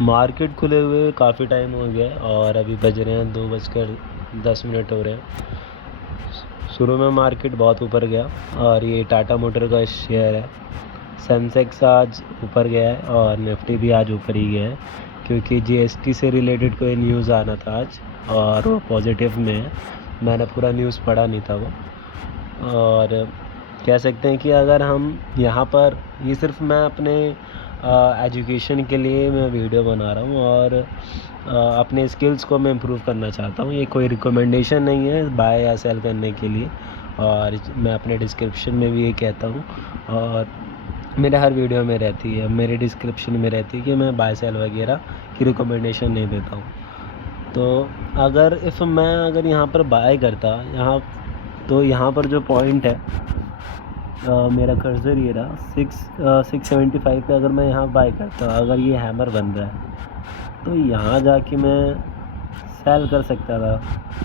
Market खुले हुए काफ़ी टाइम हो गया है और अभी बज रहे हैं 2:10 हो रहे हैं। शुरू में मार्केट बहुत ऊपर गया और ये टाटा मोटर का शेयर है। सेंसेक्स आज ऊपर गया है और निफ्टी भी आज ऊपर ही गया है, क्योंकि जीएसटी से रिलेटेड कोई न्यूज़ आना था आज और वो पॉजिटिव में है। मैंने पूरा न्यूज़ पढ़ा नहीं था वो। और कह सकते हैं कि अगर हम यहाँ पर, ये सिर्फ मैं अपने एजुकेशन के लिए मैं वीडियो बना रहा हूँ और अपने स्किल्स को मैं इम्प्रूव करना चाहता हूँ। ये कोई रिकमेंडेशन नहीं है बाय या सेल करने के लिए, और मैं अपने डिस्क्रिप्शन में भी ये कहता हूँ और मेरे हर वीडियो में रहती है, मेरे डिस्क्रिप्शन में रहती है कि मैं बाय सेल वगैरह की रिकमेंडेशन नहीं देता हूँ। तो अगर यहाँ पर बाय करता यहाँ, तो यहाँ पर जो पॉइंट है, मेरा कर्सर ये रहा 675 पे। अगर मैं यहाँ बाय करता, अगर ये हैमर बन रहा है तो यहाँ जाके मैं सेल कर सकता था,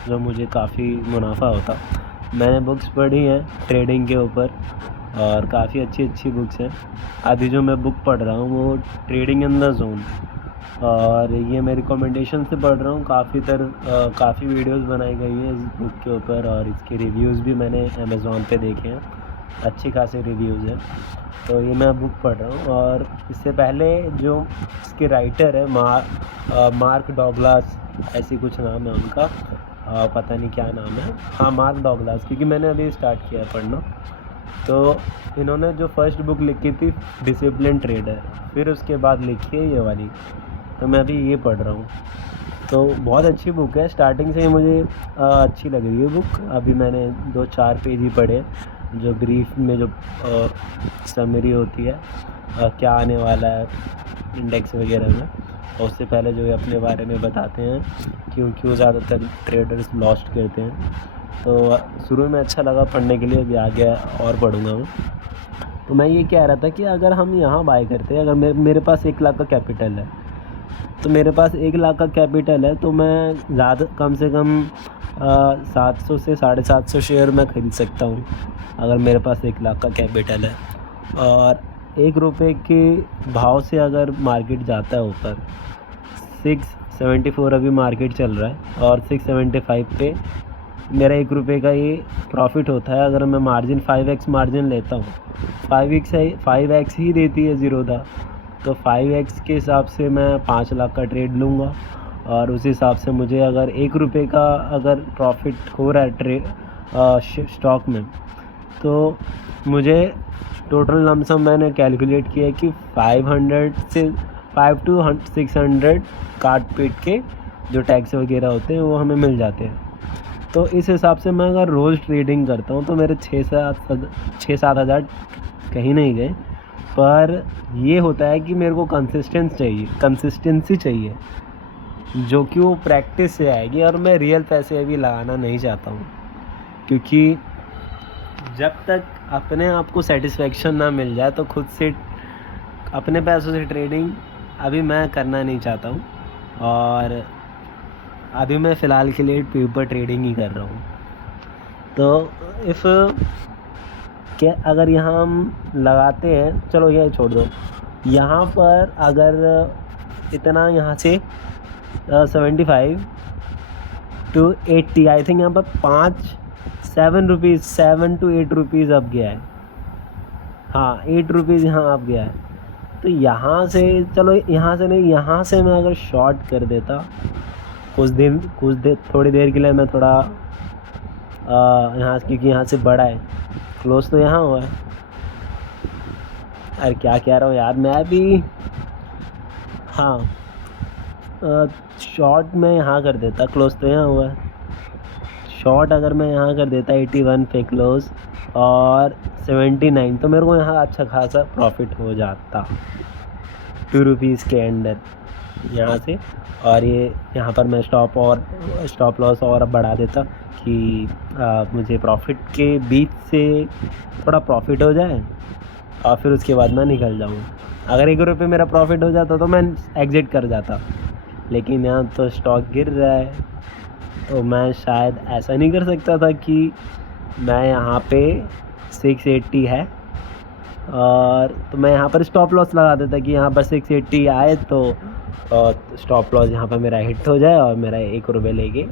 जो मुझे काफ़ी मुनाफा होता। मैंने बुक्स पढ़ी हैं ट्रेडिंग के ऊपर और काफ़ी अच्छी बुक्स हैं। अभी जो मैं बुक पढ़ रहा हूँ वो ट्रेडिंग इन द जोन, और ये मैं रिकमेंडेशन से पढ़ रहा हूँ। काफ़ी वीडियोस बनाई गई हैं इस बुक के ऊपर और इसके रिव्यूज़ भी मैंने अमेज़ॉन पे देखे हैं, अच्छी खासी रिव्यूज़ हैं। तो ये मैं बुक पढ़ रहा हूँ। और इससे पहले जो इसके राइटर है मार्क डॉगलास, ऐसी कुछ नाम है उनका, पता नहीं क्या नाम है, हाँ मार्क डॉगलास, क्योंकि मैंने अभी स्टार्ट किया है पढ़ना। तो इन्होंने जो फर्स्ट बुक लिखी थी डिसिप्लिन ट्रेडर, फिर उसके बाद लिखी है ये वाली, तो मैं अभी ये पढ़ रहा हूँ। तो बहुत अच्छी बुक है, स्टार्टिंग से ही मुझे अच्छी लग रही है बुक। अभी मैंने 2-4 पेज ही पढ़े, जो ब्रीफ में जो समरी होती है क्या आने वाला है इंडेक्स वगैरह में, और उससे पहले जो अपने बारे में बताते हैं क्यों ज़्यादातर ट्रेडर्स लॉस्ट करते हैं। तो शुरू में अच्छा लगा पढ़ने के लिए, अभी आगे और पढ़ूँगा मैं। तो मैं ये कह रहा था कि अगर हम यहाँ बाय करते हैं, अगर मेरे पास 1 लाख का कैपिटल है, तो मेरे पास 1 लाख का कैपिटल है, तो मैं ज़्यादा कम से कम 700 से 750 शेयर मैं ख़रीद सकता हूँ, अगर मेरे पास 1 लाख का कैपिटल है। और 1 रुपये के भाव से अगर मार्केट जाता है ऊपर, 674 अभी मार्केट चल रहा है और 675 पे मेरा 1 रुपये का ये प्रॉफिट होता है। अगर मैं मार्जिन 5x मार्जिन लेता हूँ, 5x ही देती है ज़ीरोधा, तो 5x के हिसाब से मैं 5 लाख का ट्रेड लूँगा। और उस हिसाब से मुझे अगर 1 रुपये का अगर प्रॉफिट हो रहा है स्टॉक में, तो मुझे टोटल लमसम मैंने कैलकुलेट किया कि 5 to 600 काट पीट के जो टैक्स वगैरह होते हैं वो हमें मिल जाते हैं। तो इस हिसाब से मैं अगर रोज़ ट्रेडिंग करता हूँ तो मेरे 6-7 हज़ार कहीं नहीं गए। पर ये होता है कि मेरे को कंसिस्टेंसी चाहिए, जो कि वो प्रैक्टिस से आएगी। और मैं रियल पैसे अभी लगाना नहीं चाहता हूँ, क्योंकि जब तक अपने आप को सेटिस्फेक्शन ना मिल जाए तो खुद से अपने पैसों से ट्रेडिंग अभी मैं करना नहीं चाहता हूँ। और अभी मैं फ़िलहाल के लिए पेपर ट्रेडिंग ही कर रहा हूँ। तो अगर यहाँ हम लगाते हैं, चलो ये छोड़ दो, यहाँ पर अगर इतना यहाँ से 75 to 80, आई थिंक यहाँ पर 7 to 8 रुपीज़ अब गया है। हाँ 8 रुपीज़ यहाँ अब गया है। तो यहाँ से, चलो यहाँ से नहीं, यहाँ से मैं अगर शॉर्ट कर देता थोड़ी देर के लिए, मैं थोड़ा यहाँ, क्योंकि यहाँ से बड़ा है, क्लोज तो यहाँ हुआ है। अरे क्या कह रहा हूँ यार मैं भी। हाँ शॉर्ट मैं यहाँ कर देता, क्लोज तो यहाँ हुआ है। शॉर्ट अगर मैं यहाँ कर देता 81 पे क्लोज और 79, तो मेरे को यहाँ अच्छा खासा प्रॉफिट हो जाता 2 रुपीज़ के अंदर यहाँ से। और ये यहाँ पर मैं स्टॉप लॉस और अब बढ़ा देता कि मुझे प्रॉफिट के बीच से थोड़ा प्रॉफिट हो जाए और फिर उसके बाद मैं निकल जाऊँ। अगर 1 रुपये मेरा प्रॉफिट हो जाता तो मैं एग्ज़िट कर जाता, लेकिन यहाँ तो स्टॉक गिर रहा है, तो मैं शायद ऐसा नहीं कर सकता था कि मैं यहाँ पे 680 है और तो मैं यहाँ पर स्टॉप लॉस लगा देता कि यहाँ पर 680 आए तो और स्टॉप लॉस यहाँ पर मेरा हिट हो जाए और मेरा 1 रुपये लेके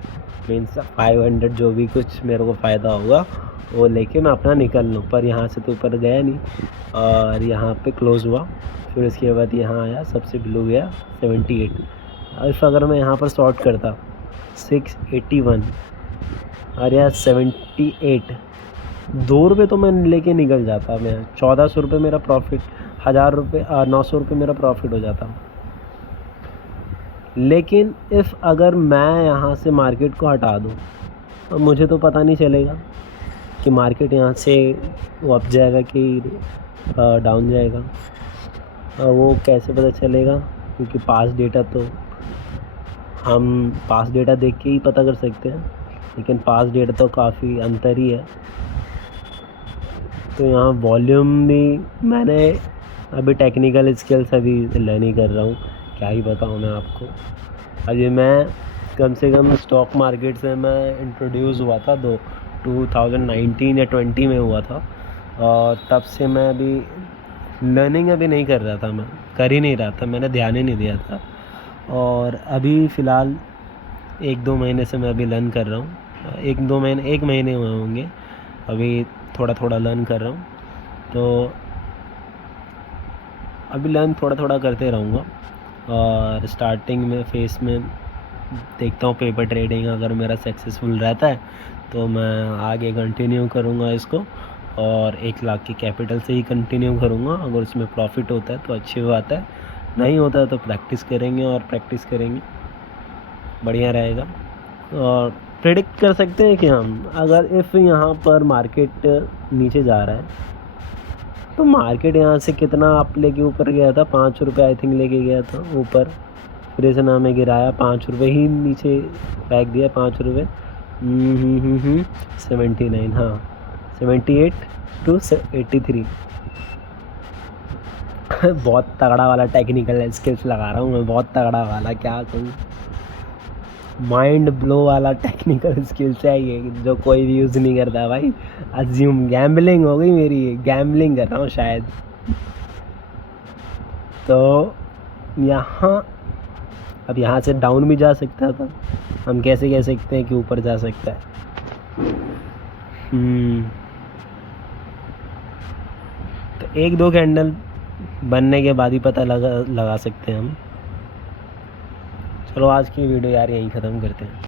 मीन्स 500 जो भी कुछ मेरे को फ़ायदा होगा वो लेके मैं अपना निकल लूँ। पर यहाँ से तो ऊपर गया नहीं और यहाँ पे क्लोज़ हुआ। फिर उसके बाद यहाँ आया, सबसे ब्लू गया 78। इफ़ अगर मैं यहाँ पर शॉर्ट करता 681 और यार 78, 2 रुपये तो मैं लेके निकल जाता। मैं 1400 रुपये मेरा प्रॉफिट, 1000 रुपये 900 रुपये मेरा प्रॉफिट हो जाता। लेकिन इफ़ अगर मैं यहाँ से मार्केट को हटा दूँ तो मुझे तो पता नहीं चलेगा कि मार्केट यहाँ से वो अप जाएगा कि डाउन जाएगा। वो कैसे पता चलेगा? क्योंकि पास्ट डेटा देख के ही पता कर सकते हैं, लेकिन पास्ट डेटा तो काफ़ी अंतर ही है। तो यहाँ वॉल्यूम भी मैंने अभी टेक्निकल स्किल्स अभी लर्न ही कर रहा हूँ, क्या ही बताऊँ मैं आपको। अभी मैं कम से कम स्टॉक मार्केट से मैं इंट्रोड्यूस हुआ था 2019 या 20 में हुआ था, और तब से मैं अभी लर्निंग अभी नहीं कर रहा था, मैं कर ही नहीं रहा था, मैंने ध्यान ही नहीं दिया था। और अभी फ़िलहाल 1-2 महीने से मैं अभी लर्न कर रहा हूँ। 1 महीने हुए होंगे, अभी थोड़ा लर्न कर रहा हूँ। तो अभी लर्न थोड़ा करते रहूँगा और स्टार्टिंग में फेस में देखता हूँ पेपर ट्रेडिंग अगर मेरा सक्सेसफुल रहता है तो मैं आगे कंटिन्यू करूँगा इसको, और 1 लाख की कैपिटल से ही कंटिन्यू करूँगा। अगर उसमें प्रॉफिट होता है तो अच्छी बात है, नहीं होता है तो प्रैक्टिस करेंगे, बढ़िया रहेगा। और प्रेडिक्ट कर सकते हैं कि हम अगर इफ़ यहाँ पर मार्केट नीचे जा रहा है तो मार्केट यहाँ से कितना अप लेके ऊपर गया था, 5 रुपये आई थिंक लेके गया था ऊपर, फिर इसने हमें गिराया 5 रुपये ही नीचे फेंक दिया, 5 रुपये 79, हाँ 78 to 83। बहुत तगड़ा वाला टेक्निकल स्किल्स लगा रहा हूँ मैं, बहुत तगड़ा वाला, क्या कहूँ, माइंड ब्लो वाला टेक्निकल स्किल्स है ये, जो कोई भी यूज़ नहीं करता भाई। अज्यूम गैम्बलिंग हो गई मेरी, गैम्बलिंग कर रहा हूँ शायद। तो अब यहाँ से डाउन भी जा सकता था, हम कैसे कह सकते हैं कि ऊपर जा सकता है। तो 1-2 कैंडल बनने के बाद ही पता लगा सकते हैं हम। चलो आज की वीडियो यार यहीं ख़त्म करते हैं।